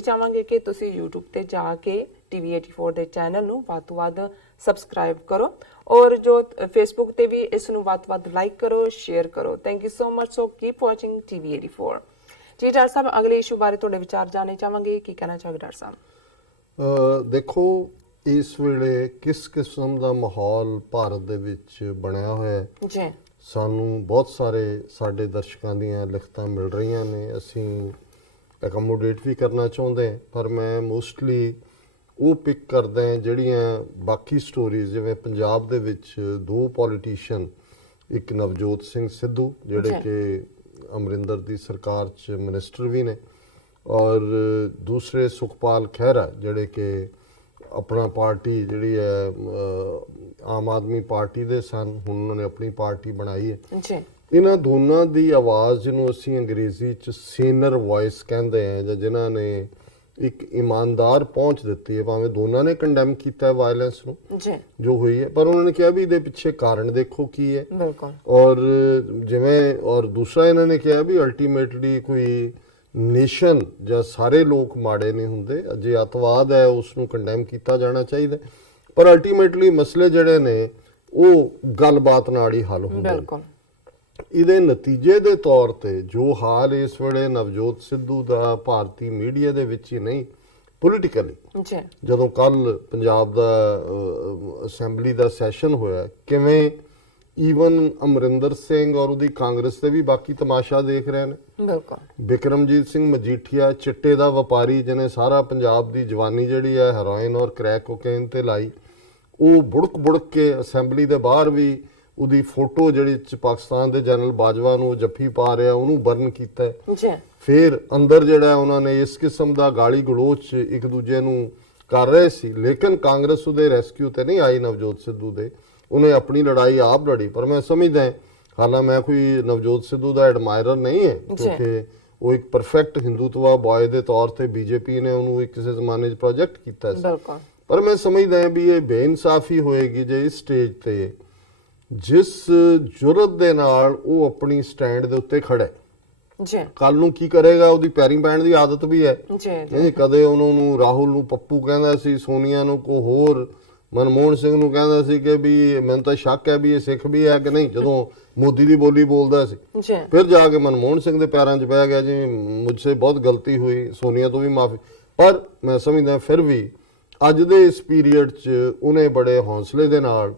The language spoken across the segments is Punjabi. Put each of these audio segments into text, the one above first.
ਵੀ ਚਾਹਾਂਗੇ ਕਿ ਤੁਸੀਂ YouTube ਤੇ ਜਾ ਕੇ TV84 ਦੇ ਚੈਨਲ ਨੂੰ ਵੱਧ ਤੋਂ ਵੱਧ ਸਬਸਕ੍ਰਾਈਬ ਕਰੋ ਔਰ ਜੋ Facebook ਤੇ ਵੀ ਇਸ ਨੂੰ ਵੱਧ ਤੋਂ ਵੱਧ ਲਾਈਕ ਕਰੋ, ਸ਼ੇਅਰ ਕਰੋ। Thank you so much. So keep watching TV84। ਜੀ ਡਾਕਟਰ ਸਾਹਿਬ, ਅਗਲੇ ਇਸ਼ੂ ਬਾਰੇ ਤੁਹਾਡੇ ਵਿਚਾਰ ਜਾਣਨੇ ਚਾਹਾਂਗੇ। ਕੀ ਕਹਿਣਾ ਚਾਹੋਗੇ ਡਾਕਟਰ ਸਾਹਿਬ? ਦੇਖੋ, ਇਸ ਵੇਲੇ ਕਿਸ ਕਿਸਮ ਦਾ ਮਾਹੌਲ ਭਾਰਤ ਦੇ ਵਿੱਚ ਬਣਿਆ ਹੋਇਆ ਹੈ ਜੀ, ਸਾਨੂੰ ਬਹੁਤ ਸਾਰੇ ਸਾਡੇ ਦਰਸ਼ਕਾਂ ਦੀਆਂ ਲਿਖਤਾਂ ਮਿਲ ਰਹੀਆਂ ਨੇ। ਅਸੀਂ ਐਕੋਮੋਡੇਟ ਵੀ ਕਰਨਾ ਚਾਹੁੰਦੇ ਹਾਂ, ਪਰ ਮੈਂ ਮੋਸਟਲੀ ਉਹ ਪਿਕ ਕਰਦਾ ਜਿਹੜੀਆਂ ਬਾਕੀ ਸਟੋਰੀਜ਼, ਜਿਵੇਂ ਪੰਜਾਬ ਦੇ ਵਿੱਚ ਦੋ ਪੋਲੀਟੀਸ਼ੀਅਨ, ਇੱਕ ਨਵਜੋਤ ਸਿੰਘ ਸਿੱਧੂ ਜਿਹੜੇ ਕਿ ਅਮਰਿੰਦਰ ਦੀ ਸਰਕਾਰ 'ਚ ਮਿਨਿਸਟਰ ਵੀ ਨੇ, ਔਰ ਦੂਸਰੇ ਸੁਖਪਾਲ ਖਹਿਰਾ ਜਿਹੜੇ ਕਿ ਆਪਣਾ ਪਾਰਟੀ ਜਿਹੜੀ ਹੈ ਆਮ ਆਦਮੀ ਪਾਰਟੀ ਦੇ ਸਨ, ਹੁਣ ਉਹਨਾਂ ਨੇ ਆਪਣੀ ਪਾਰਟੀ ਬਣਾਈ ਹੈ ਜੀ। ਇਹਨਾਂ ਦੋਨਾਂ ਦੀ ਆਵਾਜ਼ ਜਿਹਨੂੰ ਅਸੀਂ ਅੰਗਰੇਜ਼ੀ 'ਚ ਸੀਨਰ ਵੌਇਸ ਕਹਿੰਦੇ ਆ, ਜਾਂ ਜਿਨ੍ਹਾਂ ਨੇ ਇੱਕ ਇਮਾਨਦਾਰ ਪਹੁੰਚ ਦਿੱਤੀ ਹੈ, ਭਾਵੇਂ ਦੋਨਾਂ ਨੇ ਕੰਡੈਮ ਕੀਤਾ ਹੈ ਵਾਇਲੈਂਸ ਨੂੰ ਜੋ ਹੋਈ ਹੈ, ਪਰ ਉਹਨਾਂ ਨੇ ਕਿਹਾ ਵੀ ਇਹਦੇ ਪਿੱਛੇ ਕਾਰਨ ਦੇਖੋ ਕੀ ਹੈ। ਬਿਲਕੁਲ। ਔਰ ਜਿਵੇਂ ਔਰ ਦੂਸਰਾ ਇਹਨਾਂ ਨੇ ਕਿਹਾ ਵੀ ਅਲਟੀਮੇਟਲੀ ਕੋਈ ਨੇਸ਼ਨ ਜਾਂ ਸਾਰੇ ਲੋਕ ਮਾੜੇ ਨਹੀਂ ਹੁੰਦੇ, ਜੇ ਅੱਤਵਾਦ ਹੈ ਉਸ ਨੂੰ ਕੰਡੈਮ ਕੀਤਾ ਜਾਣਾ ਚਾਹੀਦਾ, ਪਰ ਅਲਟੀਮੇਟਲੀ ਮਸਲੇ ਜਿਹੜੇ ਨੇ ਉਹ ਗੱਲਬਾਤ ਨਾਲ ਹੀ ਹੱਲ ਹੁੰਦੇ ਨੇ। ਇਹਦੇ ਨਤੀਜੇ ਦੇ ਤੌਰ ਤੇ ਜੋ ਹਾਲ ਇਸ ਵੇਲੇ ਨਵਜੋਤ ਸਿੱਧੂ ਦਾ ਭਾਰਤੀ ਮੀਡੀਆ ਦੇ ਵਿੱਚ ਹੀ ਨਹੀਂ, ਪੋਲੀਟੀਕਲੀ ਜਦੋਂ ਕੱਲ ਪੰਜਾਬ ਦਾ ਅਸੈਂਬਲੀ ਦਾ ਸੈਸ਼ਨ ਹੋਇਆ, ਕਿਵੇਂ ਈਵਨ ਅਮਰਿੰਦਰ ਸਿੰਘ ਔਰ ਉਹਦੀ ਕਾਂਗਰਸ ਦੇ ਵੀ ਬਾਕੀ ਤਮਾਸ਼ਾ ਦੇਖ ਰਹੇ ਨੇ। ਬਿਲਕੁਲ। ਬਿਕਰਮਜੀਤ ਸਿੰਘ ਮਜੀਠੀਆ, ਚਿੱਟੇ ਦਾ ਵਪਾਰੀ ਜਿਹਨੇ ਸਾਰਾ ਪੰਜਾਬ ਦੀ ਜਵਾਨੀ ਜਿਹੜੀ ਹੈ ਹੈਰੋਇਨ ਔਰ ਕ੍ਰੈਕ ਕੋਕੇਨ ਤੇ ਲਾਈ, ਉਹ ਬੁੜਕ ਕੇ ਅਸੈਂਬਲੀ ਦੇ ਬਾਹਰ ਵੀ ਉਹਦੀ ਫੋਟੋ ਜਿਹੜੀ ਚ ਪਾਕਿਸਤਾਨ ਦੇ ਜਨਰਲ ਬਾਜਵਾ ਨੂੰ ਜੱਫੀ ਪਾ ਰਿਹਾ ਉਹਨੂੰ ਬਰਨ ਕੀਤਾ ਹੈ। ਫਿਰ ਅੰਦਰ ਜਿਹੜਾ ਉਹਨਾਂ ਨੇ ਇਸ ਕਿਸਮ ਦਾ ਗਾਲੀ ਗਲੋਚ ਇੱਕ ਦੂਜੇ ਨੂੰ ਕਰ ਰਹੇ ਸੀ, ਲੇਕਿਨ ਕਾਂਗਰਸ ਉਹਦੇ ਰੈਸਕਿਊ ਤੇ ਨਹੀਂ ਆਈ ਨਵਜੋਤ ਸਿੱਧੂ ਦੇ, ਉਹਨੇ ਆਪਣੀ ਲੜਾਈ ਆਪ ਲੜੀ। ਪਰ ਮੈਂ ਸਮਝਦਾ, ਹਾਲਾਂ ਮੈਂ ਕੋਈ ਨਵਜੋਤ ਸਿੱਧੂ ਦਾ ਐਡਮਾਇਰਰ ਨਹੀਂ ਹੈ, ਕਿਉਂਕਿ ਉਹ ਇੱਕ ਪਰਫੈਕਟ ਹਿੰਦੂਤਵਾ ਬॉय ਦੇ ਤੌਰ ਤੇ ਬੀਜੇਪੀ ਨੇ ਉਹਨੂੰ ਇੱਕ ਕਿਸੇ ਜ਼ਮਾਨੇ 'ਚ ਪ੍ਰੋਜੈਕਟ ਕੀਤਾ ਸੀ, ਪਰ ਮੈਂ ਸਮਝਦਾ ਵੀ ਇਹ ਬੇਇਨਸਾਫੀ ਹੋਏਗੀ ਜੇ ਇਸ ਸਟੇਜ ਤੇ ਜਿਸ ਜੁਰਤ ਦੇ ਨਾਲ ਉਹ ਆਪਣੀ ਸਟੈਂਡ ਦੇ ਉੱਤੇ ਖੜਾ ਹੈ, ਕੱਲ ਨੂੰ ਕੀ ਕਰੇਗਾ ਉਹਦੀ ਪੈਰਿੰਗ ਪੈਣ ਦੀ ਆਦਤ ਵੀ ਹੈ। ਕਦੇ ਉਹਨੂੰ ਰਾਹੁਲ ਨੂੰ ਪੱਪੂ ਕਹਿੰਦਾ ਸੀ, ਸੋਨੀਆ ਨੂੰ ਕੋ ਹੋਰ, ਮਨਮੋਹਨ ਸਿੰਘ ਨੂੰ ਕਹਿੰਦਾ ਸੀ ਕਿ ਵੀ ਮੈਨੂੰ ਤਾਂ ਸ਼ੱਕ ਹੈ ਵੀ ਇਹ ਸਿੱਖ ਵੀ ਹੈ ਕਿ ਨਹੀਂ, ਜਦੋਂ ਮੋਦੀ ਦੀ ਬੋਲੀ ਬੋਲਦਾ ਸੀ। ਫਿਰ ਜਾ ਕੇ ਮਨਮੋਹਨ ਸਿੰਘ ਦੇ ਪੈਰਾਂ 'ਚ ਬਹਿ ਗਿਆ ਜੀ ਮੁਝਸੇ ਬਹੁਤ ਗਲਤੀ ਹੋਈ, ਸੋਨੀਆ ਤੋਂ ਵੀ ਮਾਫੀ। ਪਰ ਮੈਂ ਸਮਝਦਾ ਫਿਰ ਵੀ ਅੱਜ ਦੇ ਇਸ ਪੀਰੀਅਡ 'ਚ ਉਹਨੇ ਬੜੇ ਹੌਸਲੇ ਦੇ ਨਾਲ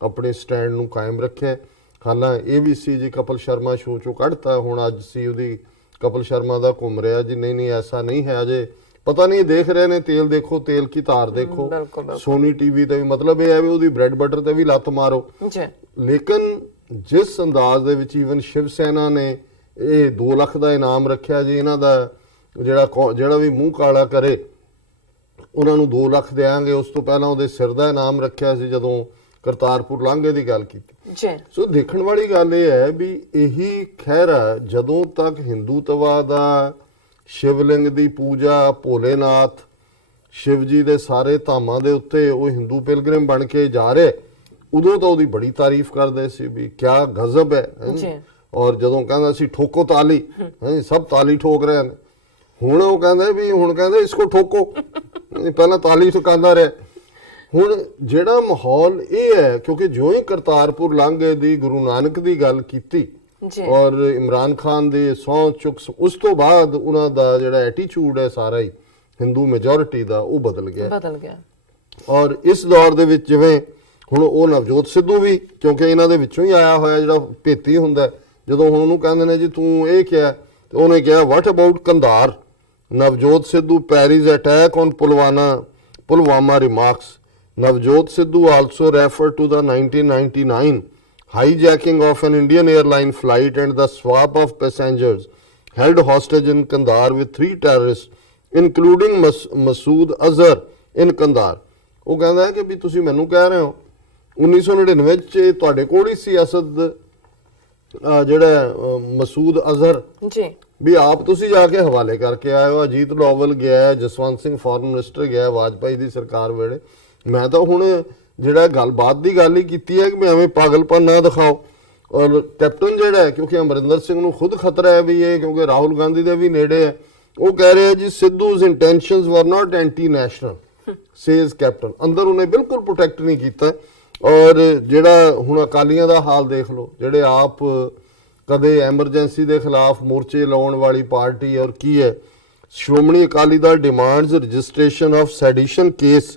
ਆਪਣੇ ਸਟੈਂਡ ਨੂੰ ਕਾਇਮ ਰੱਖਿਆ। ਹਾਲਾਂ ਇਹ ਵੀ ਸੀ ਜੀ ਕਪਿਲ ਸ਼ਰਮਾ ਸ਼ੋਅ 'ਚੋਂ ਕੱਢਤਾ, ਹੁਣ ਅੱਜ ਸੀ ਉਹਦੀ ਕਪਿਲ ਸ਼ਰਮਾ ਦਾ ਘੁੰਮ ਰਿਹਾ ਜੀ ਨਹੀਂ ਐਸਾ ਨਹੀਂ ਹੈ, ਅਜੇ ਪਤਾ ਨਹੀਂ ਦੇਖ ਰਹੇ ਨੇ ਤੇਲ ਦੇਖੋ ਤੇਲ ਕੀ ਧਾਰ ਦੇਖੋ, ਸੋਨੀ ਟੀਵੀ ਤੇ ਵੀ ਮਤਲਬ ਇਹ ਹੈ ਵੀ ਉਹਦੀ ਬ੍ਰੈਡ ਬਟਰ ਤੇ ਵੀ ਲੱਤ ਮਾਰੋ। ਲੇਕਿਨ ਜਿਸ ਅੰਦਾਜ਼ ਦੇ ਵਿੱਚ ਈਵਨ ਸ਼ਿਵ ਸੈਨਾ ਨੇ ਇਹ 2 ਲੱਖ ਦਾ ਇਨਾਮ ਰੱਖਿਆ ਜੀ, ਇਹਨਾਂ ਦਾ ਜਿਹੜਾ ਵੀ ਮੂੰਹ ਕਾਲਾ ਕਰੇ ਉਹਨਾਂ ਨੂੰ 2 ਲੱਖ ਦੇਵਾਂਗੇ, ਉਸ ਤੋਂ ਪਹਿਲਾਂ ਉਹਦੇ ਸਿਰ ਦਾ ਇਨਾਮ ਰੱਖਿਆ ਸੀ ਜਦੋਂ ਕਰਤਾਰਪੁਰ ਲਾਂਘੇ ਦੀ ਗੱਲ ਕੀਤੀ। ਸੋ ਦੇਖਣ ਵਾਲੀ ਗੱਲ ਇਹ ਹੈ ਵੀ ਇਹੀ ਖਹਿਰਾ ਜਦੋਂ ਤੱਕ ਹਿੰਦੂਤਵਾ ਦਾ ਸ਼ਿਵਲਿੰਗ ਦੀ ਪੂਜਾ, ਭੋਲੇਨਾਥ ਸ਼ਿਵ ਜੀ ਦੇ ਸਾਰੇ ਧਾਮਾਂ ਦੇ ਉੱਤੇ ਉਹ ਹਿੰਦੂ ਪਿਲਗ੍ਰਿਮ ਬਣ ਕੇ ਜਾ ਰਹੇ, ਉਦੋਂ ਤਾਂ ਉਹਦੀ ਬੜੀ ਤਾਰੀਫ ਕਰਦੇ ਸੀ ਵੀ ਕਿਆ ਗਜ਼ਬ ਹੈ। ਔਰ ਜਦੋਂ ਕਹਿੰਦਾ ਸੀ ਠੋਕੋ ਤਾਲੀ, ਸਭ ਤਾਲੀ ਠੋਕ ਰਹੇ ਨੇ, ਹੁਣ ਉਹ ਕਹਿੰਦੇ ਵੀ ਹੁਣ ਕਹਿੰਦੇ ਇਸਕੋ ਠੋਕੋ, ਪਹਿਲਾਂ ਤਾਲੀ ਠੋਕਾਂਦਾ ਰਿਹਾ। ਹੁਣ ਜਿਹੜਾ ਮਾਹੌਲ ਇਹ ਹੈ, ਕਿਉਂਕਿ ਜਿਉਂ ਹੀ ਕਰਤਾਰਪੁਰ ਲਾਂਘੇ ਦੀ ਗੁਰੂ ਨਾਨਕ ਦੀ ਗੱਲ ਕੀਤੀ ਔਰ ਇਮਰਾਨ ਖਾਨ ਦੇ ਸਹੁੰ ਚੁੱਕ, ਉਸ ਤੋਂ ਬਾਅਦ ਉਹਨਾਂ ਦਾ ਜਿਹੜਾ ਐਟੀਚਿਊਡ ਹੈ ਸਾਰਾ ਹੀ ਹਿੰਦੂ ਮੈਜੋਰਿਟੀ ਦਾ ਉਹ ਬਦਲ ਗਿਆ। ਔਰ ਇਸ ਦੌਰ ਦੇ ਵਿੱਚ ਜਿਵੇਂ ਹੁਣ ਉਹ ਨਵਜੋਤ ਸਿੱਧੂ ਵੀ, ਕਿਉਂਕਿ ਇਹਨਾਂ ਦੇ ਵਿੱਚੋਂ ਹੀ ਆਇਆ ਹੋਇਆ ਜਿਹੜਾ ਭੇਤੀ ਹੁੰਦਾ, ਜਦੋਂ ਹੁਣ ਉਹਨੂੰ ਕਹਿੰਦੇ ਨੇ ਜੀ ਤੂੰ ਇਹ ਕਿਹਾ, ਤੇ ਉਹਨੇ ਕਿਹਾ ਵਾਟ about Kandahar. Navjot Sidhu Paris attack on Pulwama remarks. Navjot Sidhu also referred to the 1999 hijacking of an Indian airline flight and the swap of passengers held hostage in Kandahar with 3 terrorists, including Masood Azhar in Kandahar. ਉਹ ਕਹਿੰਦਾ ਹੈ ਕਿ ਵੀ ਤੁਸੀਂ ਮੈਨੂੰ ਕਹਿ ਰਹੇ ਹੋ 1999 ਚ ਤੁਹਾਡੇ ਕੋਲ ਹੀ ਸੀ ਅਸਦ ਜਿਹੜਾ ਮਸੂਦ ਅਜ਼ਹਰ ਜੀ, ਵੀ ਆਪ ਤੁਸੀਂ ਜਾ ਕੇ ਹਵਾਲੇ ਕਰਕੇ ਆਏ ਹੋ। ਅਜੀਤ ਡੋਵਲ ਗਿਆ, ਜਸਵੰਤ ਸਿੰਘ ਫੋਰਨ ਮਿਨਿਸਟਰ ਗਿਆ ਵਾਜਪਾਈ ਦੀ ਸਰਕਾਰ ਵੇਲੇ। ਮੈਂ ਤਾਂ ਹੁਣ ਜਿਹੜਾ ਗੱਲਬਾਤ ਦੀ ਗੱਲ ਹੀ ਕੀਤੀ ਹੈ ਕਿ ਮੈਂ ਐਵੇਂ ਪਾਗਲਪਨ ਨਾ ਦਿਖਾਓ। ਔਰ ਕੈਪਟਨ ਜਿਹੜਾ ਹੈ, ਕਿਉਂਕਿ ਅਮਰਿੰਦਰ ਸਿੰਘ ਨੂੰ ਖੁਦ ਖਤਰਾ ਹੈ ਵੀ ਇਹ, ਕਿਉਂਕਿ ਰਾਹੁਲ ਗਾਂਧੀ ਦੇ ਵੀ ਨੇੜੇ ਹੈ, ਉਹ ਕਹਿ ਰਿਹਾ ਜੀ ਸਿੱਧੂ's intentions were not anti-national says captain. ਅੰਦਰ ਉਹਨੇ ਬਿਲਕੁਲ ਪ੍ਰੋਟੈਕਟ ਨਹੀਂ ਕੀਤਾ। ਔਰ ਜਿਹੜਾ ਹੁਣ ਅਕਾਲੀਆਂ ਦਾ ਹਾਲ ਦੇਖ ਲਓ, ਜਿਹੜੇ ਆਪ ਕਦੇ ਐਮਰਜੈਂਸੀ ਦੇ ਖਿਲਾਫ ਮੋਰਚੇ ਲਾਉਣ ਵਾਲੀ ਪਾਰਟੀ, ਔਰ ਕੀ ਹੈ Shiromani Akali Dal demands registration of sedition case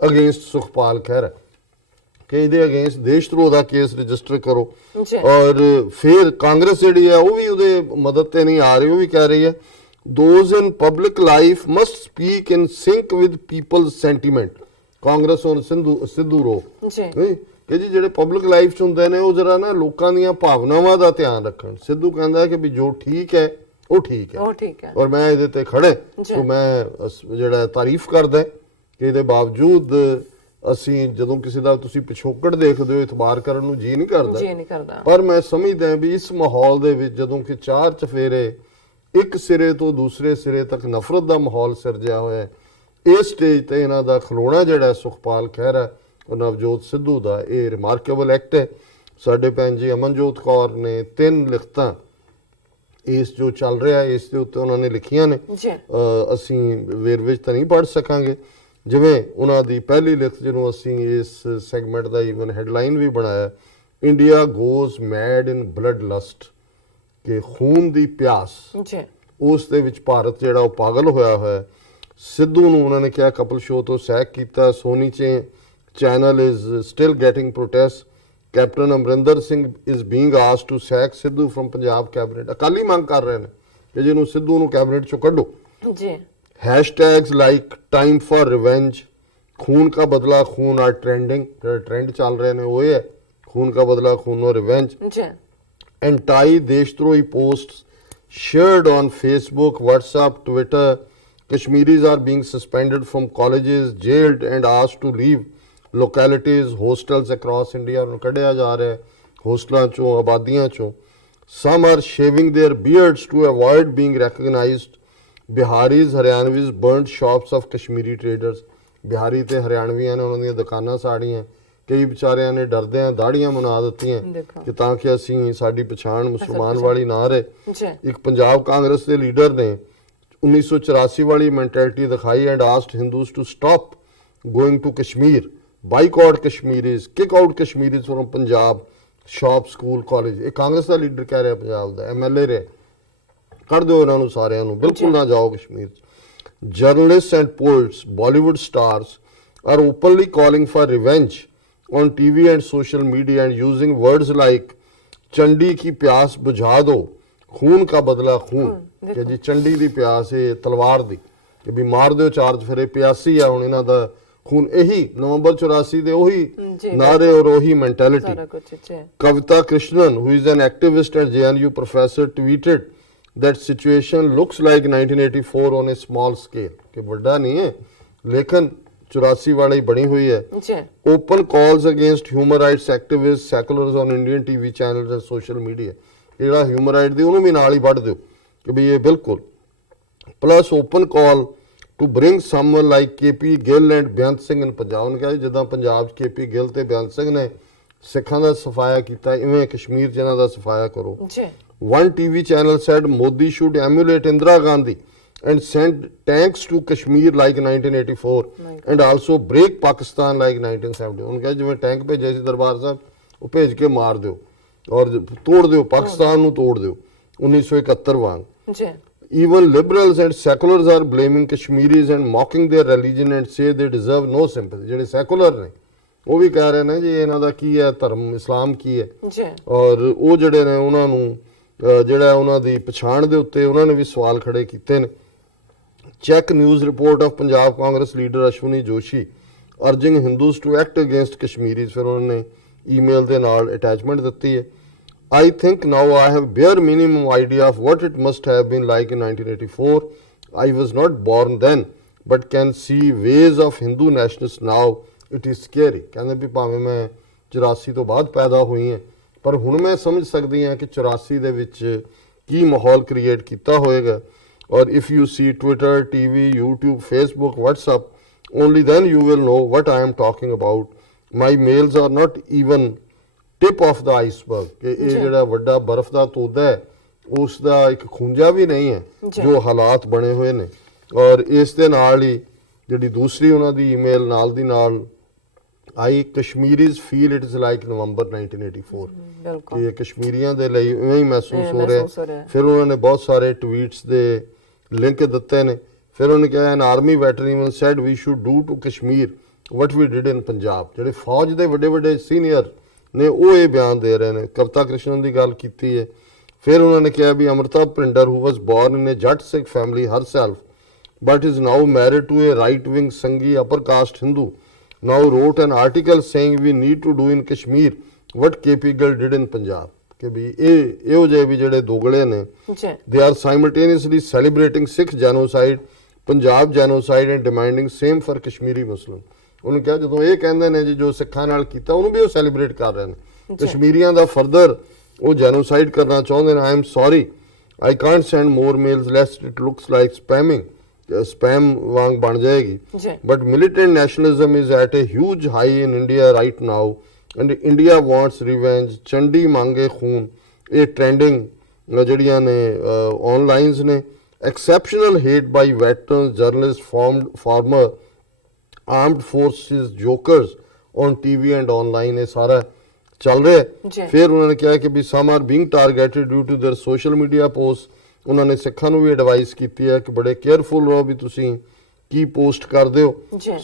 against Sukhpal Khaira, ਕਿ ਇਹਦੇ ਅਗੇਂਸਟ ਦੇਸ਼ ਧਰੋਹ ਦਾ ਕੇਸ ਰਜਿਸਟਰ ਕਰੋ। ਔਰ ਫਿਰ ਕਾਂਗਰਸ ਜਿਹੜੀ ਹੈ ਉਹ ਵੀ ਉਹਦੇ ਮਦਦ ਤੇ ਨਹੀਂ ਆ ਰਹੀ, ਉਹ ਵੀ ਕਹਿ ਰਹੀ ਹੈ those in public life must speak in sync with people's sentiment। Congress ਔਰ ਸਿੱਧੂ ਰੋ ਕਿ ਜੀ ਜਿਹੜੇ ਪਬਲਿਕ ਲਾਈਫ ਚ ਹੁੰਦੇ ਨੇ ਉਹ ਜਰਾ ਨਾ ਲੋਕਾਂ ਦੀਆਂ ਭਾਵਨਾਵਾਂ ਦਾ ਧਿਆਨ ਰੱਖਣ। ਸਿੱਧੂ ਕਹਿੰਦਾ ਕਿ ਵੀ ਜੋ ਠੀਕ ਹੈ ਉਹ ਠੀਕ ਹੈ ਔਰ ਮੈਂ ਇਹਦੇ ਤੇ ਖੜੇ, ਸੋ ਮੈਂ ਜਿਹੜਾ ਤਾਰੀਫ ਕਰਦਾ ਕਿ ਇਹਦੇ ਬਾਵਜੂਦ ਅਸੀਂ ਜਦੋਂ ਕਿਸੇ ਦਾ ਤੁਸੀਂ ਪਿਛੋਕੜ ਦੇਖਦੇ ਹੋ ਇਤਬਾਰ ਕਰਨ ਨੂੰ ਜੀ ਨਹੀਂ ਕਰਦਾ। ਪਰ ਮੈਂ ਸਮਝਦਾ ਵੀ ਇਸ ਮਾਹੌਲ ਦੇ ਵਿੱਚ ਜਦੋਂ ਕਿ ਚਾਰ ਚਫੇਰੇ ਇੱਕ ਸਿਰੇ ਤੋਂ ਦੂਸਰੇ ਸਿਰੇ ਤੱਕ ਨਫ਼ਰਤ ਦਾ ਮਾਹੌਲ ਸਿਰਜਿਆ ਹੋਇਆ ਹੈ, ਇਸ ਸਟੇਜ ਤੇ ਇਹਨਾਂ ਦਾ ਖਲੋਣਾ ਜਿਹੜਾ ਸੁਖਪਾਲ ਖਹਿਰਾ ਔਰ ਨਵਜੋਤ ਸਿੱਧੂ ਦਾ ਇਹ ਰਿਮਾਰਕੇਬਲ ਐਕਟ ਹੈ। ਸਾਡੇ ਭੈਣ ਜੀ ਅਮਨਜੋਤ ਕੌਰ ਨੇ 3 ਲਿਖਤਾਂ ਇਸ ਜੋ ਚੱਲ ਰਿਹਾ ਇਸ ਦੇ ਉੱਤੇ ਉਹਨਾਂ ਨੇ ਲਿਖੀਆਂ ਨੇ, ਅਸੀਂ ਵੇਰਵੇ ਵਿੱਚ ਤਾਂ ਨਹੀਂ ਪੜ੍ਹ ਸਕਾਂਗੇ। ਜਿਵੇਂ ਉਹਨਾਂ ਦੀ ਪਹਿਲੀ ਲਿਖਤ ਜਿਹਨੂੰ ਅਸੀਂ ਇਸ ਸੈਗਮੈਂਟ ਦਾ ਈਵਨ ਹੈਡਲਾਈਨ ਵੀ ਬਣਾਇਆ, ਇੰਡੀਆ ਗੋਜ਼ ਮੈਡ ਇਨ ਬਲੱਡ ਲਸਟ, ਕਿ ਖੂਨ ਦੀ ਪਿਆਸ, ਉਸ ਦੇ ਵਿੱਚ ਭਾਰਤ ਜਿਹੜਾ ਉਹ ਪਾਗਲ ਹੋਇਆ। ਸਿੱਧੂ ਨੂੰ ਉਹਨਾਂ ਨੇ ਕਿਹਾ ਕਪਲ ਸ਼ੋਅ ਤੋਂ ਸੈਕ ਕੀਤਾ। Sony channel is still getting protest. Captain Amarinder Singh is being asked to sack Sidhu from Punjab cabinet. Akali ਮੰਗ ਕਰ ਰਹੇ ਨੇ ਕਿ ਜਿਹਨੂੰ ਸਿੱਧੂ ਨੂੰ ਕੈਬਨਿਟ ਚੋਂ ਕੱਢੋ। Hashtags like time for revenge, खून का बदला खून आर ट्रेंडिंग, ट्रेंड चल रहे हैं वो है खून का बदला खून और रिवेंज। एंटाई देशद्रोही posts shared on Facebook, WhatsApp, Twitter. Kashmiris are being suspended from colleges, jailed and asked to leave localities, hostels across India। उन्हें कढ़िया जा रहे हैं hostਲਾਂ चों, आबादियां चों। Some are shaving their beards to avoid being recognized। Biharis Haryanvis burned shops of Kashmiri traders. Bihari ਤੇ ਹਰਿਆਣਵੀਆਂ ਨੇ ਉਹਨਾਂ ਦੀਆਂ ਦੁਕਾਨਾਂ ਸਾੜੀਆਂ, ਕਈ ਵਿਚਾਰਿਆਂ ਨੇ ਡਰਦਿਆਂ ਦਾੜੀਆਂ ਬਣਾ ਦਿੱਤੀਆਂ ਕਿ ਤਾਂ ਕਿ ਅਸੀਂ ਸਾਡੀ ਪਛਾਣ ਮੁਸਲਮਾਨ ਵਾਲੀ ਨਾ ਰਹੇ। ਇੱਕ ਪੰਜਾਬ ਕਾਂਗਰਸ ਦੇ ਲੀਡਰ ਨੇ 1984 ਵਾਲੀ ਮੈਂਟੈਲਿਟੀ ਦਿਖਾਈ and asked Hindus to stop going to Kashmir, boycott Kashmiris, kick out Kashmiris from Punjab, shop, school, college. ਇਹ ਕਾਂਗਰਸ ਦਾ ਲੀਡਰ ਕਹਿ ਰਿਹਾ, ਪੰਜਾਬ ਦਾ ਐਮਐਲਏ ਰਿਹਾ, ਕੱਢ ਦਿਓ ਇਹਨਾਂ ਨੂੰ ਸਾਰਿਆਂ ਨੂੰ, ਬਿਲਕੁਲ ਨਾ ਜਾਓ Kashmir. Journalist and poets, Bollywood stars are openly calling for revenge on TV and social media and using words like Chandi की प्यास बुझा दो, खून का बदला खून। कि जी चंडी की प्यास है तलवार दी कि भी मार दो चार फिरे प्यासी है हुण इन्हां दा खून। यही नवंबर 84 दे ओही नारे और ओही mentality. Kavita Krishnan who is an activist and JNU professor tweeted that situation looks like 1984 on a small scale, कि बड़ा नहीं है लेकिन 84 वाली बनी हुई है। Open calls against human rights activist, seculars on Indian TV channels and social media. ਜਿਹੜਾ ਹਿਊਮਨ ਰਾਈਟ ਦੀ ਉਹਨੂੰ ਵੀ ਨਾਲ ਹੀ ਵੱਢ ਦਿਓ ਕਿ ਵੀ ਇਹ ਬਿਲਕੁਲ। Plus open call to bring someone like KP Gill and Beant Singh in Punjab. ਨੇ ਕਿਹਾ ਜਿੱਦਾਂ ਪੰਜਾਬ 'ਚ ਕੇਪੀ ਗਿੱਲ ਤੇ ਬੇਅੰਤ ਸਿੰਘ ਨੇ ਸਿੱਖਾਂ ਦਾ ਸਫਾਇਆ ਕੀਤਾ, ਇਵੇਂ ਕਸ਼ਮੀਰ 'ਚ ਇਹਨਾਂ ਦਾ ਸਫਾਇਆ ਕਰੋ। One TV channel said Modi should emulate Indira Gandhi and send tanks to Kashmir like 1984 and also break Pakistan like 1970। उन्होंने कहा जिवें टैंक भेजे सी दरबार साहब वो भेज के मार दिओ और तोड़ दिओ, पाकिस्तान नूं तोड़ दिओ 1971 वांग। Even liberals and seculars are blaming Kashmiris and mocking their religion and say they deserve no sympathy। ਜਿਹੜੇ secular ਨੇ ਉਹ ਵੀ ਕਹਿ ਰਹੇ ਨੇ ਜੀ ਇਹਨਾਂ ਦਾ ਕੀ ਹੈ ਧਰਮ, ਇਸਲਾਮ ਕੀ ਹੈ, ਔਰ ਉਹ ਜਿਹੜੇ ਨੇ ਉਹਨਾਂ ਨੂੰ ਜਿਹੜਾ ਉਹਨਾਂ ਦੀ ਪਛਾਣ ਦੇ ਉੱਤੇ ਉਹਨਾਂ ਨੇ ਵੀ ਸਵਾਲ ਖੜੇ ਕੀਤੇ ਨੇ। Check news report of Punjab Congress leader Ashwani Joshi urging Hindus to act against Kashmiris. ਫਿਰ ਉਹਨਾਂ ਨੇ ਈਮੇਲ ਦੇ ਨਾਲ ਅਟੈਚਮੈਂਟ ਦਿੱਤੀ ਹੈ। I think now I have bare minimum idea of what it must have been like in 1984. I was not born then but can see ways of Hindu nationalists now. It is scary। ਕਹਿੰਦੇ ਵੀ ਭਾਵੇਂ ਮੈਂ 84 ਤੋਂ ਬਾਅਦ ਪੈਦਾ ਹੋਈ ਹਾਂ ਪਰ ਹੁਣ ਮੈਂ ਸਮਝ ਸਕਦੀ ਹਾਂ ਕਿ 84 ਦੇ ਵਿੱਚ ਕੀ ਮਾਹੌਲ ਕ੍ਰੀਏਟ ਕੀਤਾ ਹੋਏਗਾ। ਔਰ if you C Twitter, TV, YouTube, Facebook, WhatsApp, only then you will know what I am talking about. My mails are not even tip of the iceberg। ਕਿ ਇਹ ਜਿਹੜਾ ਵੱਡਾ ਬਰਫ਼ ਦਾ ਤੋਦਾ ਹੈ ਉਸ ਦਾ ਇੱਕ ਖੂੰਜਾ ਵੀ ਨਹੀਂ ਹੈ ਜੀ। ਜੋ ਹਾਲਾਤ ਬਣੇ ਹੋਏ ਨੇ। ਔਰ ਇਸ ਦੇ ਨਾਲ ਹੀ ਜਿਹੜੀ ਦੂਸਰੀ ਉਹਨਾਂ ਦੀ ਈਮੇਲ ਨਾਲ ਦੀ ਨਾਲ ਆਈ, ਕਸ਼ਮੀਰੀਜ਼ ਫੀਲ ਇਟ ਇਜ਼ ਲਾਈਕ ਨਵੰਬਰ 1984 ਬਿਲਕੁਲ ਕਿ ਇਹ ਕਸ਼ਮੀਰੀਆਂ ਦੇ ਲਈ ਇਵੇਂ ਹੀ ਮਹਿਸੂਸ ਹੋ ਮਹਿਸੂਸ ਹੋ ਰਿਹਾ। ਰਿਹਾ। ਫਿਰ ਉਹਨਾਂ ਨੇ ਬਹੁਤ ਸਾਰੇ ਟਵੀਟਸ ਦੇ ਲਿੰਕ ਦਿੱਤੇ ਨੇ। ਫਿਰ ਉਹਨੇ ਕਿਹਾ an army veteran said we should do to Kashmir what we did in Punjab. ਜਿਹੜੇ ਫੌਜ ਦੇ ਵੱਡੇ ਵੱਡੇ ਸੀਨੀਅਰ ਨੇ ਉਹ ਇਹ ਬਿਆਨ ਦੇ ਰਹੇ ਨੇ। ਕਵਿਤਾ ਕ੍ਰਿਸ਼ਨਨ ਦੀ ਗੱਲ ਕੀਤੀ ਹੈ। ਫਿਰ ਉਹਨਾਂ ਨੇ ਕਿਹਾ ਵੀ ਅਮ੍ਰਿਤਾ ਪ੍ਰਿੰਡਰ ਹੂ ਵਾਸ born in a Jat Sikh family herself but is now married to a right-wing Sanghi upper caste Hindu, now wrote an article saying we need to do in Kashmir what KP Gill did in Punjab। ਕਿ ਵੀ ਇਹੋ ਜਿਹੇ ਵੀ ਜਿਹੜੇ ਦੋਗਲੇ ਨੇ ਜੀ they are simultaneously celebrating Sikh genocide, Punjab genocide and demanding same for Kashmiri Muslim। ਉਹਨੂੰ ਕਿਹਾ ਜਦੋਂ ਇਹ ਕਹਿੰਦੇ ਨੇ ਜੀ ਜੋ ਸਿੱਖਾਂ ਨਾਲ ਕੀਤਾ ਉਹਨੂੰ ਵੀ ਉਹ ਸੈਲੀਬ੍ਰੇਟ ਕਰ ਰਹੇ ਨੇ, ਕਸ਼ਮੀਰੀਆਂ ਦਾ ਫਰਦਰ ਉਹ ਜੈਨੋਸਾਈਡ ਕਰਨਾ ਚਾਹੁੰਦੇ ਨੇ। I am sorry, I can't send more mails lest it looks like spamming। Spam वांग बन जाएगी। But militant nationalism is at a huge high in India right now and India wants revenge. Chandi मांगे खून ये ट्रेंडिंग जड़ियां ने ऑनलाइंस ने। Exceptional hate by veterans journalist former armed forces jokers on TV and online ये सारा चल रहा है। फिर उन्होंने कहा कि भी some are being targeted due to their social media post. उन्होंने सिखा भी एडवाइस की है कि बड़े केयरफुल रहो भी तुसी की पोस्ट करते हो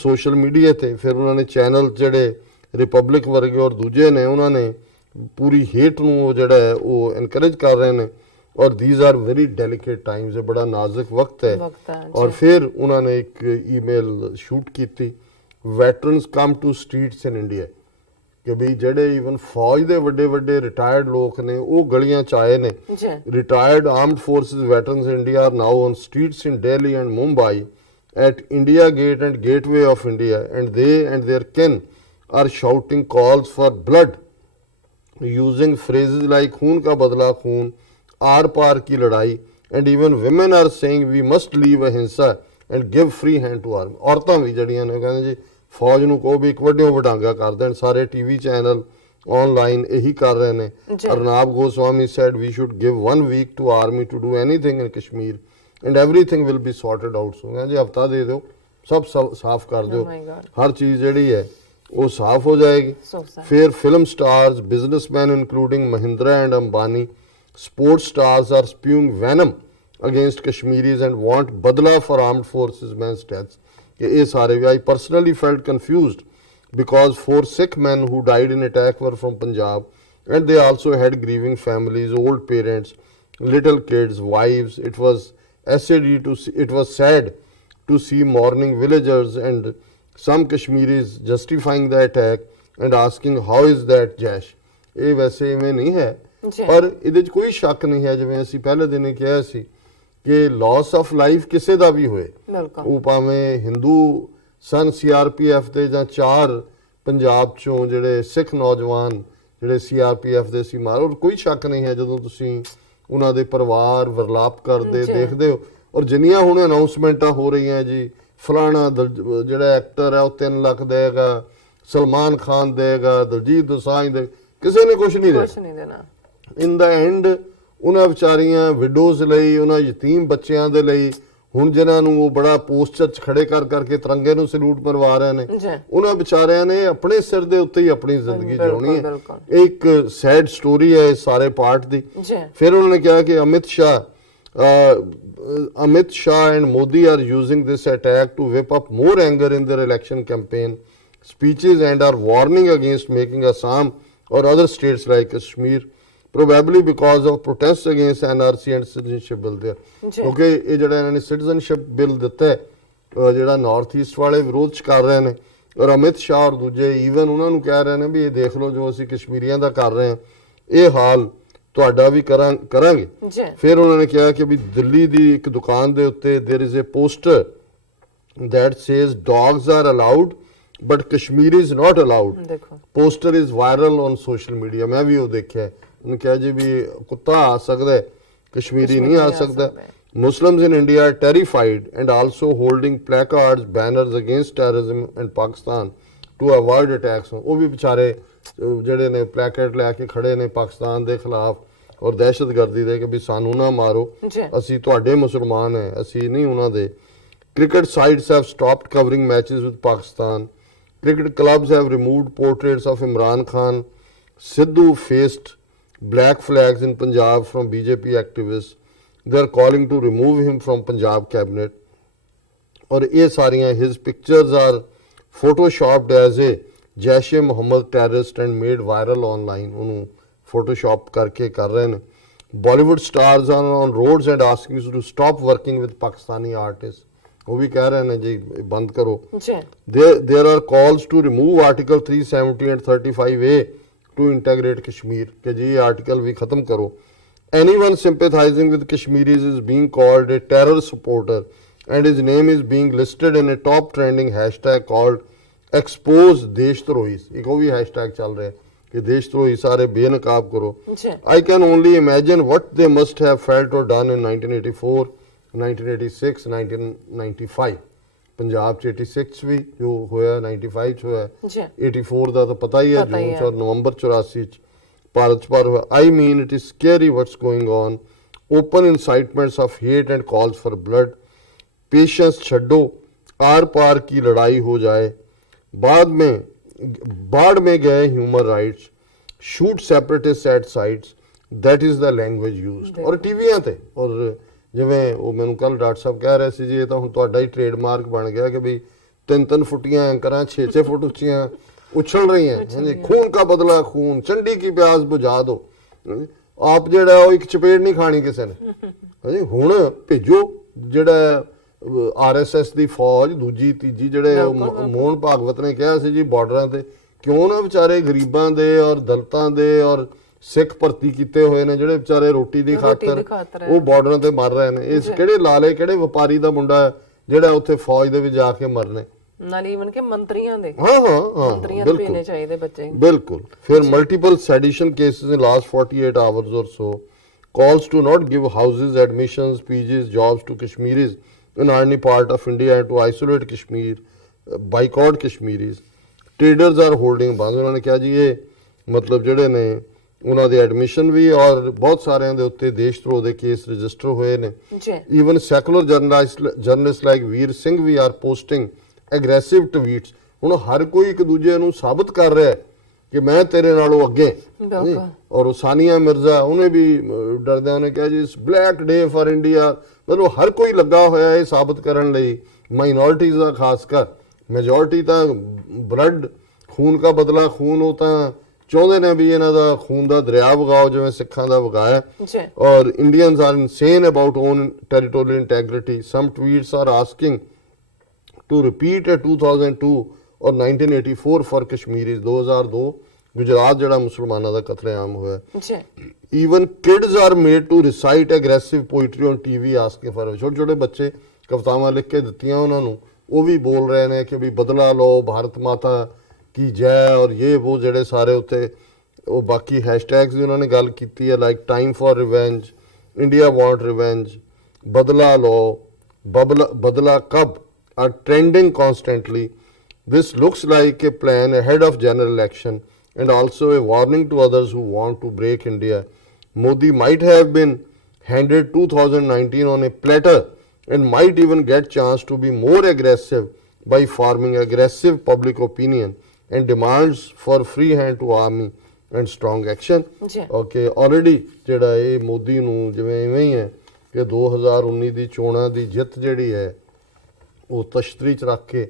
सोशल मीडिया ते। फिर उन्होंने चैनल जड़े रिपब्लिक वर्गे और दूजे ने उन्होंने पूरी हेट नूं जड़ा है वो इनकरेज कर रहे हैं। और these are very delicate times, बड़ा नाजुक वक्त है। और फिर उन्होंने एक ईमेल शूट की थी, veterans come to streets in India कि भी जड़े ईवन फौज के ਵੱਡੇ ਵੱਡੇ ਰਿਟਾਇਰਡ ਲੋਕ ਨੇ ਉਹ ਗਲੀਆਂ ਚ ਆਏ ਨੇ। Retired armed forces veterans India R now on streets in Delhi and Mumbai at India Gate and Gateway of India, and they and their kin are shouting calls for blood using phrases like खून का बदला खून, आर पार की लड़ाई, and even women are saying we must leave अहिंसा and give free hand to army। औरतां भी जड़ियां ने कहंदे जी फौज ਨੂੰ ਕਹੋ ਵੀ ਇੱਕ ਵੱਡਿਓ ਵਡਾਂਗਾ ਕਰ ਦੇਣ। ਸਾਰੇ ਟੀਵੀ ਚੈਨਲ ਆਨਲਾਈਨ ਇਹੀ ਕਰ ਰਹੇ ਨੇ। ਅਰਨਾਬ Goswami said we should give 1 week to army to do anything in Kashmir and everything will be sorted out soon। ਕਹਿੰਦੇ ਹਫਤਾ ਦੇ ਦਿਓ, ਸਭ ਸਾਫ਼ ਕਰ ਦਿਓ, ਹਰ ਚੀਜ਼ ਜਿਹੜੀ ਹੈ ਉਹ ਸਾਫ਼ ਹੋ ਜਾਏਗੀ। ਫਿਰ film stars, businessman including Mahindra and Ambani, sports stars are spewing venom against Kashmiris and want badla for armed forces men's deaths। ये सारे I personally felt confused because 4 Sikh men who died in attack were from Punjab and they also had grieving families, old parents, little kids, wives। It was sad to see mourning villagers and some Kashmiris justifying the attack and asking how is that Jash। ਇਹ ਵੈਸੇ ਇਵੇਂ ਨਹੀਂ ਹੈ ਪਰ ਇਹਦੇ 'ਚ ਕੋਈ ਸ਼ੱਕ ਨਹੀਂ ਹੈ, ਜਿਵੇਂ ਅਸੀਂ ਪਹਿਲੇ ਦਿਨ ਹੀ ਕਿਹਾ ਸੀ ਕਿ ਲਾਸ ਆਫ ਲਾਈਫ ਕਿਸੇ ਦਾ ਵੀ ਹੋਏ, ਉਹ ਭਾਵੇਂ ਹਿੰਦੂ ਸਨ CRPF ਦੇ ਜਾਂ 4 ਪੰਜਾਬ ਚੋਂ ਜਿਹੜੇ ਸਿੱਖ ਨੌਜਵਾਨ ਜਿਹੜੇ CRPF ਦੇ ਸੀ ਮਾਰੋ, ਕੋਈ ਸ਼ੱਕ ਨਹੀਂ ਹੈ ਜਦੋਂ ਤੁਸੀਂ ਉਹਨਾਂ ਦੇ ਪਰਿਵਾਰ ਵਿਰਲਾਪ ਕਰਦੇ ਦੇਖਦੇ ਹੋ। ਔਰ ਜਿੰਨੀਆਂ ਹੁਣ ਅਨਾਉਂਸਮੈਂਟਾਂ ਹੋ ਰਹੀਆਂ ਜੀ ਫਲਾਣਾ ਜਿਹੜਾ ਐਕਟਰ ਹੈ ਉਹ 3 ਲੱਖ ਦੇਗਾ, ਸਲਮਾਨ ਖਾਨ ਦੇਗਾ, ਦਲਜੀਤ ਦੋਸਾਂਝ ਦੇ, ਕਿਸੇ ਨੇ ਕੁਛ ਨਹੀਂ ਦੇਣਾ। ਇਨ ਦਾ ਐਂਡ ਉਹਨਾਂ ਵਿਚਾਰੀਆਂ ਵਿਡੋਜ਼ ਲਈ, ਉਹਨਾਂ ਯਤੀਮ ਬੱਚਿਆਂ ਦੇ ਲਈ ਹੁਣ ਜਿਨ੍ਹਾਂ ਨੂੰ ਉਹ ਬੜਾ ਪੋਸਟਰ 'ਚ ਖੜੇ ਕਰ ਕਰਕੇ ਤਿਰੰਗੇ ਨੂੰ ਸਲੂਟ ਮਰਵਾ ਰਹੇ ਨੇ, ਉਹਨਾਂ ਵਿਚਾਰਿਆਂ ਨੇ ਆਪਣੇ ਸਿਰ ਦੇ ਉੱਤੇ ਹੀ ਆਪਣੀ ਜ਼ਿੰਦਗੀ ਜਿਉਣੀ ਹੈ। ਇਹ ਇੱਕ ਸੈਡ ਸਟੋਰੀ ਹੈ ਇਸ ਸਾਰੇ ਪਾਰਟ ਦੀ। ਫਿਰ ਉਹਨਾਂ ਨੇ ਕਿਹਾ ਕਿ Amit Shah and Modi are using this attack to whip up more anger in their election campaign speeches and are warning against making Assam or other states like Kashmir, probably because of protests against NRC and citizenship bill there। ਕਿਉਂਕਿ ਇਹ ਜਿਹੜਾ ਇਹਨਾਂ ਨੇ ਸਿਟੀਜ਼ਨਸ਼ਿਪ ਬਿੱਲ ਦਿੱਤਾ ਹੈ ਜਿਹੜਾ ਨਾਰਥ ਈਸਟ ਵਾਲੇ ਵਿਰੋਧ ਚ ਕਰ ਰਹੇ ਨੇ, ਔਰ ਅਮਿਤ ਸ਼ਾਹ ਔਰ ਦੂਜੇ ਈਵਨ ਉਹਨਾਂ ਨੂੰ ਕਹਿ ਰਹੇ ਨੇ ਵੀ ਇਹ ਦੇਖ ਲਓ ਜੋ ਅਸੀਂ ਕਸ਼ਮੀਰੀਆਂ ਦਾ ਕਰ ਰਹੇ ਹਾਂ ਇਹ ਹਾਲ ਤੁਹਾਡਾ ਵੀ ਕਰਾਂਗੇ। ਫਿਰ ਉਹਨਾਂ ਨੇ ਕਿਹਾ ਕਿ ਵੀ ਦਿੱਲੀ ਦੀ ਇੱਕ ਦੁਕਾਨ ਦੇ ਉੱਤੇ there is a poster that says dogs are allowed but Kashmir is not allowed। poster is viral on social media। ਮੈਂ ਵੀ ਉਹ ਦੇਖਿਆ। ਉਹਨੇ ਕਿਹਾ ਜੀ ਵੀ ਕੁੱਤਾ ਆ ਸਕਦਾ ਹੈ, ਕਸ਼ਮੀਰੀ ਨਹੀਂ ਆ ਸਕਦਾ। Muslims in India are terrified and also holding placards, banners against terrorism and Pakistan to avoid attacks। ਉਹ ਵੀ ਵਿਚਾਰੇ ਜਿਹੜੇ ਨੇ ਪਲੈਕੇਟ ਲੈ ਕੇ ਖੜੇ ਨੇ ਪਾਕਿਸਤਾਨ ਦੇ ਖਿਲਾਫ, ਔਰ ਦਹਿਸ਼ਤਗਰਦੀ ਦੇ ਕਿ ਵੀ ਸਾਨੂੰ ਨਾ ਮਾਰੋ, ਜੀ ਅਸੀਂ ਤੁਹਾਡੇ ਮੁਸਲਮਾਨ ਹੈ, ਅਸੀਂ ਨਹੀਂ ਉਹਨਾਂ ਦੇ। Cricket sites have stopped covering matches with Pakistan. Cricket clubs have removed portraits of Imran Khan. Sidhu faced black flags in Punjab from BJP activists. They are calling to remove him from Punjab cabinet. और ये सारियां his pictures are photoshopped as a Jaish-e-Mohammed terrorist and made viral online. ਉਹਨੂੰ photoshop ਕਰਕੇ ਕਰ ਰਹੇ ਨੇ। Bollywood stars are on roads and asking to stop working with Pakistani artists. ਉਹ ਵੀ ਕਹਿ ਰਹੇ ਨੇ ਜੀ ਬੰਦ ਕਰੋ। ਜੀ there are calls to remove article 370 and 35A to integrate Kashmir ਕਿ ਜੀ ਇਹ ਆਰਟੀਕਲ ਵੀ ਖਤਮ ਕਰੋ। anyone sympathizing with Kashmiris is being called a terror supporter and his name is being listed in a top trending hashtag called expose ਦੇਸ਼ਧਰੋਹੀs। ਇੱਕ ਉਹ ਵੀ ਹੈਸ਼ਟੈਗ ਚੱਲ ਰਿਹਾ ਕਿ ਦੇਸ਼ਧਰੋਹੀ ਸਾਰੇ ਬੇਨਕਾਬ ਕਰੋ। ਜੀ I can only imagine what they must have felt or done in 1984, 1986, 1995। Punjab ਚ 86 ਵੀ ਜੋ ਹੋਇਆ, 95 ਚ ਹੋਇਆ, ਜੀ 84 ਦਾ ਤਾਂ ਪਤਾ ਹੀ ਹੈ, ਪਤਾ ਹੀ ਜੂਨ ਹੈ। ਚ ਔਰ ਨਵੰਬਰ 84 ਚ ਭਾਰਤ ਚ ਪਰ ਹੋਇਆ। I mean it is scary what's going on. Open incitements of hate and calls for blood. Patience छड्डो, आर पार की लड़ाई हो जाए। बाढ़ में गए human rights, shoot separatist at sights, that is the language used. और ਟੀਵੀਆਂ ਤੇ ਔਰ ਜਿਵੇਂ ਉਹ ਮੈਨੂੰ ਕੱਲ ਡਾਕਟਰ ਸਾਹਿਬ ਕਹਿ ਰਹੇ ਸੀ ਜੀ ਇਹ ਤਾਂ ਹੁਣ ਤੁਹਾਡਾ ਹੀ ਟ੍ਰੇਡਮਾਰਕ ਬਣ ਗਿਆ ਕਿ ਵੀ 3-3 ਫੁੱਟੀਆਂ ਐਂਕਰਾਂ 6-6 ਫੁੱਟ ਉੱਚੀਆਂ ਉਛਲ ਰਹੀਆਂ ਹਾਂਜੀ खून का बदला खून, चंडी की प्यास बुझा दो। ਆਪ ਜਿਹੜਾ ਉਹ ਇੱਕ ਚਪੇੜ ਨਹੀਂ ਖਾਣੀ ਕਿਸੇ ਨੇ ਹਾਂਜੀ। ਹੁਣ ਭੇਜੋ ਜਿਹੜਾ ਆਰਐਸਐਸ ਦੀ ਫੌਜ ਦੂਜੀ ਤੀਜੀ ਜਿਹੜੇ ਮੋਹਨ ਭਾਗਵਤ ਨੇ ਕਿਹਾ ਸੀ ਜੀ ਬਾਰਡਰਾਂ ਤੇ ਕਿਉਂ ਨਾ ਵਿਚਾਰੇ ਗਰੀਬਾਂ ਦੇ ਔਰ ਦਲਿਤਾਂ ਦੇ ਔਰ ਸਿੱਖ ਭਰਤੀ ਕੀਤੇ ਹੋਏ ਨੇ ਜਿਹੜੇ ਵਿਚਾਰੇ ਰੋਟੀ ਦੀ ਖਾਤਰ ਉਹ ਬਾਰਡਰਾਂ ਤੇ ਮਰ ਰਹੇ ਨੇ। ਇਸ ਕਿਹੜੇ ਲਾਲੇ ਕਿਹੜੇ ਵਪਾਰੀ ਦਾ ਮੁੰਡਾ ਜਿਹੜਾ ਉੱਥੇ ਫੌਜ ਦੇ ਵਿੱਚ ਜਾ ਕੇ ਮਰਨੇ ਨਾਲ ਈਵਨ ਕਿ ਮੰਤਰੀਆਂ ਦੇ ਹਾਂ ਮੰਤਰੀਆਂ ਦੇ ਭੇਜਣੇ ਚਾਹੀਦੇ ਬੱਚੇ ਬਿਲਕੁਲ। ਫਿਰ ਮਲਟੀਪਲ ਸੈਡੀਸ਼ਨ ਕੇਸਿਸ ਇਨ ਲਾਸਟ 48 ਆਵਰਸ ਔਰ ਸੋ, calls to not give houses, admissions, PGs, jobs to Kashmiris in any part of India and to isolate Kashmir, boycott Kashmiris. Traders are holding ਬੰਦ। ਉਹਨਾਂ ਨੇ ਕਿਹਾ ਜੀ ਇਹ ਮਤਲਬ ਜਿਹੜੇ ਨੇ ਉਹਨਾਂ ਦੇ ਐਡਮਿਸ਼ਨ ਵੀ ਔਰ ਬਹੁਤ ਸਾਰਿਆਂ ਦੇ ਉੱਤੇ ਦੇਸ਼ਧਰੋਹ ਦੇ ਕੇਸ ਰਜਿਸਟਰ ਹੋਏ ਨੇ। ਜੀ even secular journalist like Vir Sanghvi are posting aggressive tweets. ਹੁਣ ਹਰ ਕੋਈ ਇੱਕ ਦੂਜੇ ਨੂੰ ਸਾਬਤ ਕਰ ਰਿਹਾ ਹੈ ਕਿ ਮੈਂ ਤੇਰੇ ਨਾਲੋਂ ਅੱਗੇ। ਔਰ ਉਹ ਸਾਨੀਆ ਮਿਰਜ਼ਾ ਉਹਨੇ ਵੀ ਡਰਦਿਆਂ ਨੇ ਕਿਹਾ ਜੀ ਬਲੈਕ ਡੇ ਫਾਰ ਇੰਡੀਆ। ਮਤਲਬ ਹਰ ਕੋਈ ਲੱਗਾ ਹੋਇਆ ਇਹ ਸਾਬਤ ਕਰਨ ਲਈ, ਮਾਈਨੋਰਿਟੀਜ਼ ਦਾ ਖਾਸ ਕਰ। ਮੈਜੋਰਿਟੀ ਤਾਂ ਬਲੱਡ ਖੂਨ ਦਾ ਬਦਲਾ ਖੂਨ ਉਹ ਤਾਂ ਚਾਹੁੰਦੇ ਨੇ ਵੀ ਇਹਨਾਂ ਦਾ ਖੂਨ ਦਾ ਦਰਿਆ ਵਗਾਓ ਜਿਵੇਂ ਸਿੱਖਾਂ ਦਾ ਵਗਾਇਆ। Or Indians are insane about own territorial integrity. Some tweets are asking to repeat a 2002 or 1984 for ਕਸ਼ਮੀਰੀਜ਼। 2002 Gujarat ਜਿਹੜਾ ਮੁਸਲਮਾਨਾਂ ਦਾ ਕਤਲੇਆਮ ਹੋਇਆ। Even kids are made to recite aggressive poetry on TV asking for. ਛੋਟੇ ਛੋਟੇ ਬੱਚੇ ਕਵਿਤਾਵਾਂ ਲਿਖ ਕੇ ਦਿੱਤੀਆਂ ਉਹਨਾਂ ਨੂੰ, ਉਹ ਵੀ ਬੋਲ ਰਹੇ ਨੇ ਕਿ ਵੀ ਬਦਲਾ ਲਓ, ਭਾਰਤ ਮਾਤਾ ਕੀ ਜੈ ਔਰ ਇਹ ਉਹ ਜਿਹੜੇ ਸਾਰੇ ਉੱਤੇ ਉਹ ਬਾਕੀ ਹੈਸ਼ਟੈਗਸ ਦੀ ਉਹਨਾਂ ਨੇ ਗੱਲ ਕੀਤੀ ਹੈ like time for revenge, India want revenge, ਬਦਲਾ ਲਓ, ਬਦਲਾ ਕਬ are trending constantly. This looks like a plan ahead of general election and also a warning to others who want to break India. Modi might have been handed 2019 on a platter and might even get chance to be more aggressive by forming aggressive public opinion and demands for free hand to army and strong action. Okay, already ਜਿਹੜਾ ਇਹ ਮੋਦੀ ਨੂੰ ਜਿਵੇਂ ਇਵੇਂ ਹੀ ਹੈ ਕਿ 2019 ਦੀ ਚੋਣਾਂ ਦੀ ਜਿੱਤ ਜਿਹੜੀ ਹੈ ਉਹ ਤਸ਼ਤਰੀ ਚ ਰੱਖ ਕੇ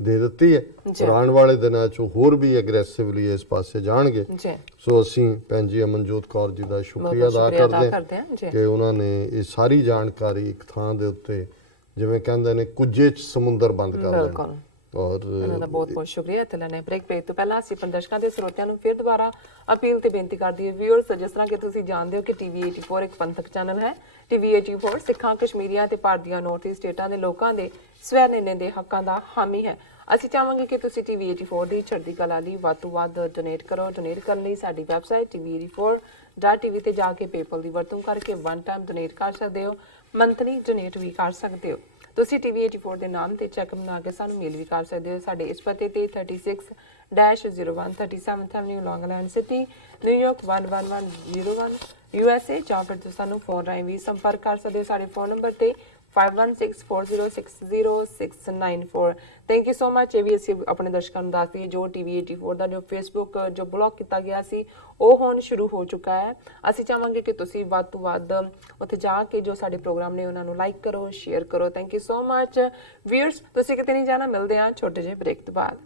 ਦੇ ਦਿੱਤੀ ਹੈ। ਆਉਣ ਵਾਲੇ ਦਿਨਾਂ ਚ ਹੋਰ ਵੀ ਐਗਰੈਸਿਵਲੀ ਇਸ ਪਾਸੇ ਜਾਣਗੇ। ਸੋ ਅਸੀਂ ਭੈਣ ਜੀ ਅਮਨਜੋਤ ਕੌਰ ਜੀ ਦਾ ਸ਼ੁਕਰੀਆ ਅਦਾ ਕਰਦੇ ਹਾਂ ਕਿ ਉਹਨਾਂ ਨੇ ਇਹ ਸਾਰੀ ਜਾਣਕਾਰੀ ਇੱਕ ਥਾਂ ਦੇ ਉੱਤੇ ਜਿਵੇਂ ਕਹਿੰਦੇ ਨੇ ਕੁੱਜੇ ਚ ਸਮੁੰਦਰ ਬੰਦ ਕਰ ਦਿੱਤਾ। ਔਰ ਇਹਨਾਂ ਦਾ ਬਹੁਤ ਬਹੁਤ ਸ਼ੁਕਰੀਆ। ਇੱਥੇ ਲੈਣੇ ਬ੍ਰੇਕ ਤੋਂ ਪਹਿਲਾਂ ਅਸੀਂ ਦਰਸ਼ਕਾਂ ਦੇ ਸਰੋਤਿਆਂ ਨੂੰ ਫਿਰ ਦੁਬਾਰਾ ਅਪੀਲ ਤੇ ਬੇਨਤੀ ਕਰਦੀ ਹਾਂ ਵਿਊਅਰਸ, ਜਿਸ ਤਰ੍ਹਾਂ ਕਿ ਤੁਸੀਂ ਜਾਣਦੇ ਹੋ ਕਿ ਟੀਵੀ 84 ਇੱਕ ਪੰਥਕ ਚੈਨਲ ਹੈ। ਟੀਵੀ 84 ਸਿੱਖਾਂ, ਕਸ਼ਮੀਰੀਆਂ ਤੇ ਭਾਰਤ ਦੀਆਂ ਨਾਰਥ ਈਸਟ ਸਟੇਟਾਂ ਦੇ ਲੋਕਾਂ ਦੇ ਸਵੈ ਨਿਰਣੇ ਦੇ ਹੱਕਾਂ ਦਾ ਹਾਮੀ ਹੈ। ਅਸੀਂ ਚਾਹਾਂਗੇ ਕਿ ਤੁਸੀਂ ਟੀਵੀ 84 ਦੀ ਚੜ੍ਹਦੀ ਕਲਾ ਲਈ ਵੱਧ ਤੋਂ ਵੱਧ ਡੋਨੇਟ ਕਰੋ। ਡੋਨੇਟ ਕਰਨ ਲਈ ਸਾਡੀ ਵੈਬਸਾਈਟ tv84.tv ਤੇ ਜਾ ਕੇ ਪੇਪਲ ਦੀ ਵਰਤੋਂ ਕਰਕੇ ਵਨ ਟਾਈਮ ਡੋਨੇਟ ਕਰ ਸਕਦੇ ਹੋ, ਮੰਥਲੀ ਡੋਨੇਟ ਵੀ ਕਰ ਸਕਦੇ ਹੋ। ਤੁਸੀਂ TV84 ਦੇ ਨਾਮ ਤੇ ਚੈੱਕ ਬਣਾ ਕੇ ਸਾਨੂੰ ਮੇਲ ਵੀ ਕਰ ਸਕਦੇ ਹੋ ਸਾਡੇ ਇਸ ਪਤੇ ਤੇ 36-01 37th Avenue Long Island City New York 11101 USA ਜਾਂ ਫਿਰ ਤੁਸੀਂ ਸਾਨੂੰ ਫੋਨ ਰਾਹੀਂ ਵੀ ਸੰਪਰਕ ਕਰ ਸਕਦੇ ਹੋ ਸਾਡੇ ਫੋਨ ਨੰਬਰ ਤੇ 5164060694 ਥੈਂਕ ਯੂ ਸੋ ਮਚ। ਇਹ ਵੀ ਅਸੀਂ ਆਪਣੇ ਦਰਸ਼ਕਾਂ ਨੂੰ ਦੱਸ ਦਈਏ ਜੋ TV84 ਦਾ ਜੋ ਫੇਸਬੁੱਕ ਜੋ ਬਲੌਕ ਕੀਤਾ ਗਿਆ ਸੀ ਉਹ ਹੁਣ ਸ਼ੁਰੂ ਹੋ ਚੁੱਕਾ ਹੈ। ਅਸੀਂ ਚਾਹਾਂਗੇ ਕਿ ਤੁਸੀਂ ਵੱਧ ਤੋਂ ਵੱਧ ਉੱਥੇ ਜਾ ਕੇ ਜੋ ਸਾਡੇ ਪ੍ਰੋਗਰਾਮ ਨੇ ਉਹਨਾਂ ਨੂੰ ਲਾਈਕ ਕਰੋ, ਸ਼ੇਅਰ ਕਰੋ। Thank you so much viewers. ਤੁਸੀਂ ਕਿਤੇ ਨਹੀਂ ਜਾਣਾ, ਮਿਲਦੇ ਹਾਂ ਛੋਟੇ ਜਿਹੇ ਬ੍ਰੇਕ ਤੋਂ ਬਾਅਦ।